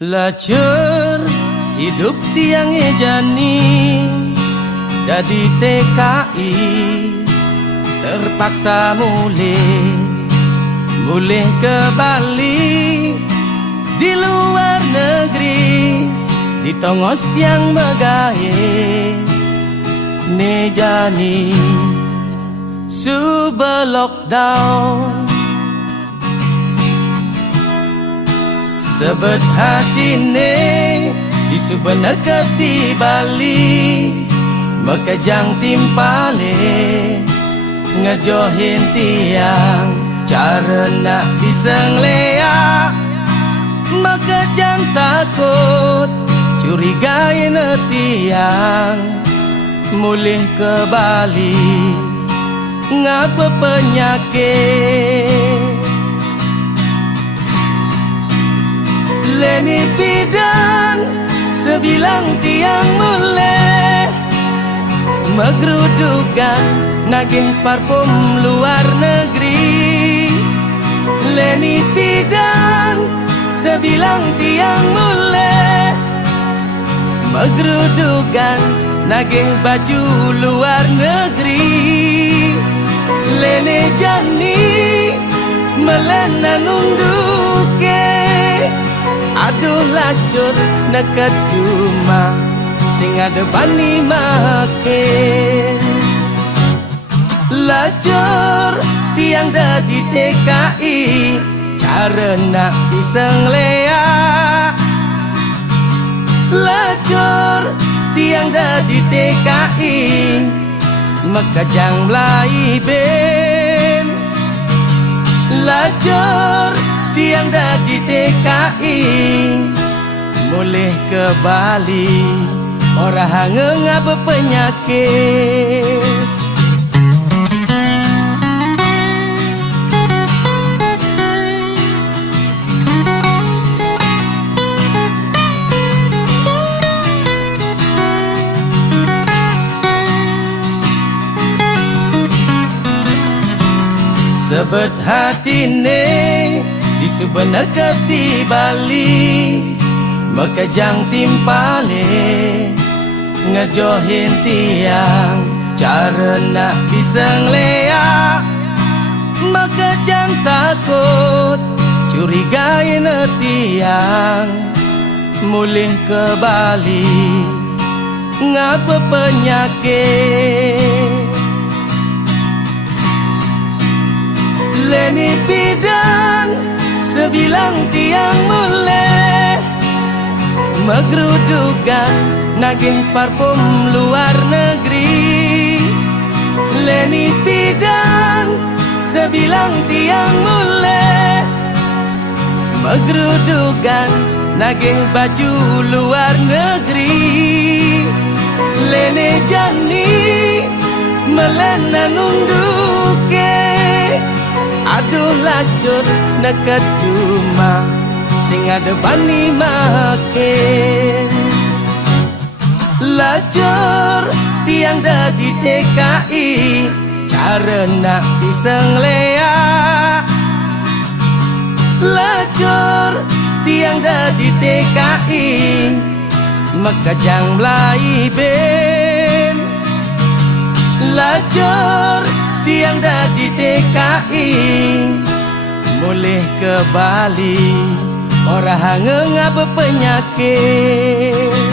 Lacur hidup tiang jani jadi TKI terpaksa mulih ke Bali di luar negeri di tongos tiang megahe ne jani suba lockdown sebet hati ne di subenekep di Bali mekejang timpale ngejohin tiang cara nak disenglea mekejang takut curigain tiang mulih ke Bali ngapa penyakit Leni bidan sebilang tiang mulai megrudukan nagih parfum luar negeri. Leni bidan sebilang tiang mulai megrudukan nagih baju luar negeri. Leni jani melena nunduke aduh lacur nekat cuma sing ada bani makin lacur tiang dadi TKI cara nak disenglea lacur tiang dadi TKI mekajang Melayu ben lacur tiang dadi TKI mulih ke Bali orang ngapa penyakit sebet hati ne di subenekep di Bali mekejang timpale ngejohin tiang cara nak disenglea mekejang takut curigain tiang mulih ke Bali ngapa penyakit Leni bidan sebilang tiang mulai megrudukan nagih parfum luar negeri. Leni bidan sebilang tiang mulai megrudukan nagih baju luar negeri. Leni jani melena nunduke aduh lacur nekat cuma sing ada bani makin lacur tiang dadi TKI cara nak disenglea lacur tiang dadi TKI mekajang Melayu ben lacur tiang dadi TKI mulih ke Bali orang ngapa penyakit